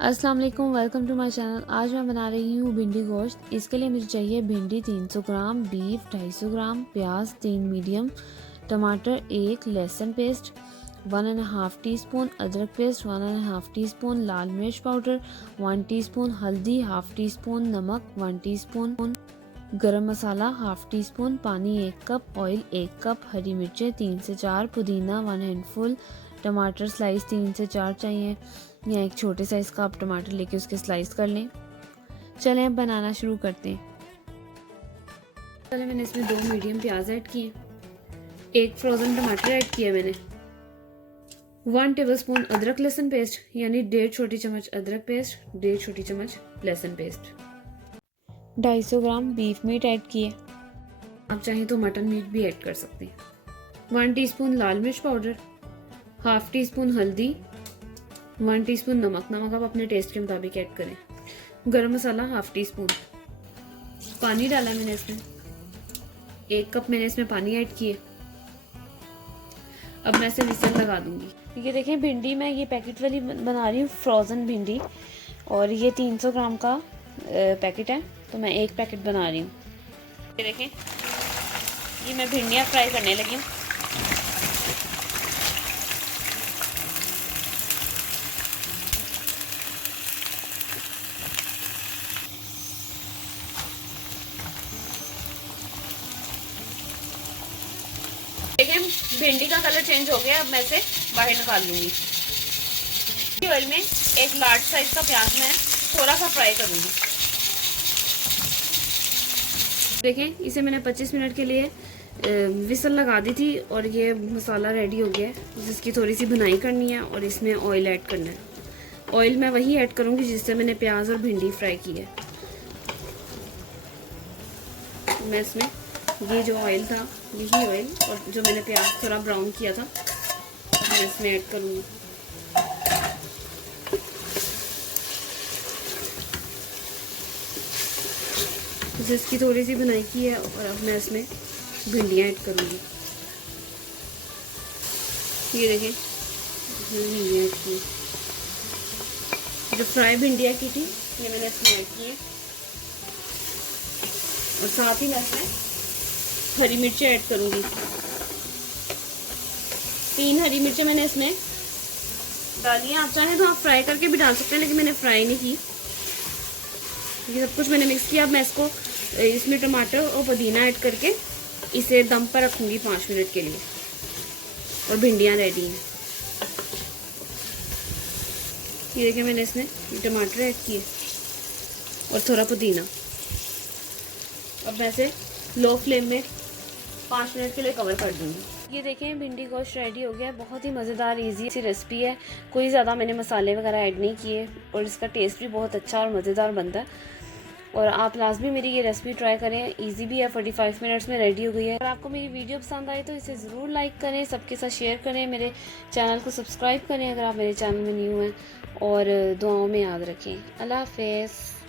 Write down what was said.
अस्सलाम वालेकुम, welcome to my channel. आज मैं बना रही हूँ भिंडी गोश्त। इसके लिए मुझे चाहिए भिंडी 300 ग्राम, बीफ 250 ग्राम, प्याज 3 मीडियम, टमाटर 1, लहसुन पेस्ट 1.5 टीस्पून, अदरक पेस्ट 1.5 टीस्पून, लाल मिर्च पाउडर 1 टीस्पून, हल्दी 1/2 टीस्पून, नमक 1 टीस्पून, गरम मसाला 1/2 टीस्पून, पानी 1 कप, ऑयल 1 कप, हरी मिर्चें 3 से 4, पुदीना 1 हैंडफुल, टमाटर स्लाइस 3 से 4 चाहिए या एक छोटे साइज़ का आप टमाटर लेके उसके स्लाइस कर लें। चलें अब बनाना शुरू करते हैं। पहले मैंने इसमें 2 मीडियम प्याज ऐड किए, 1 फ्रोज़न टमाटर ऐड किया मैंने, 1 टेबलस्पून अदरक लहसुन पेस्ट यानी 1.5 छोटी चम्मच अदरक पेस्ट, 1.5 छोटी चम्मच लहसुन पेस्ट, 250 ग्राम बीफ मीट ऐड किए। आप चाहें तो मटन मीट भी ऐड कर सकते हैं। 1 टीस्पून लाल मिर्च पाउडर, 1/2 टीस्पून हल्दी, 1 टीस्पून नमक आप अपने टेस्ट के मुताबिक ऐड करें। गरम मसाला 1/2 टीस्पून। पानी डाला मैंने इसमें, 1 कप मैंने इसमें पानी ऐड किए। अब मैं इसे विसल लगा दूंगी। ये देखें भिंडी मैं ये पैकेट वाली बना रही हूँ, फ्रोज़न भिंडी, और ये 300 ग्राम का पैकेट है, तो मैं 1 पैकेट बना रही हूँ। ये देखें, ये मैं भिंडियाँ फ्राई करने लगी हूँ। देखिए भिंडी का कलर चेंज हो गया, अब मैं इसे बाहर निकाल लूंगी। ऑयल में एक लार्ज साइज का प्याज मैं थोड़ा सा फ्राई करूंगी। देखें इसे मैंने 25 मिनट के लिए विसल लगा दी थी और ये मसाला रेडी हो गया है, जिसकी थोड़ी सी भुनाई करनी है और इसमें ऑयल ऐड करना है। ऑयल मैं वही ऐड करूंगी जिससे मैंने प्याज और भिंडी फ्राई की है। मैं इसमें ये जो ऑयल था, यही ऑयल और जो मैंने प्याज थोड़ा ब्राउन किया था मैं इसमें ऐड करूँगी। जिसकी थोड़ी सी भुनाई की है और अब मैं इसमें भिंडियाँ ऐड करूँगी। ये देखें भिंडियाँ ऐड की, जो फ्राई भिंडियाँ की थी ये मैंने इसमें ऐड की है और साथ ही मैं इसमें हरी मिर्चें ऐड करूंगी। 3 हरी मिर्चें मैंने इसमें डाली हैं। आप चाहें तो आप फ्राई करके भी डाल सकते हैं, लेकिन मैंने फ्राई नहीं की। ये सब कुछ मैंने मिक्स किया। अब मैं इसमें टमाटर और पुदीना ऐड करके इसे दम पर रखूंगी 5 मिनट के लिए और भिंडियाँ रेडी हैं। ये देखिए मैंने इसमें टमाटर ऐड किए और थोड़ा पुदीना। अब मैं इसे लो फ्लेम में 5 मिनट के लिए कवर कर दूंगी। ये देखें भिंडी गोश्त रेडी हो गया। बहुत ही मज़ेदार इजी सी रेसिपी है, कोई ज़्यादा मैंने मसाले वगैरह ऐड नहीं किए और इसका टेस्ट भी बहुत अच्छा और मज़ेदार बनता है। और आप लाजमी मेरी ये रेसिपी ट्राई करें, इजी भी है, 45 मिनट्स में रेडी हो गई है। अगर आपको मेरी वीडियो पसंद आई तो इसे ज़रूर लाइक करें, सबके साथ शेयर करें, मेरे चैनल को सब्सक्राइब करें अगर आप मेरे चैनल में न्यू हैं, और दुआओं में याद रखें। अल्लाह हाफ़िज़।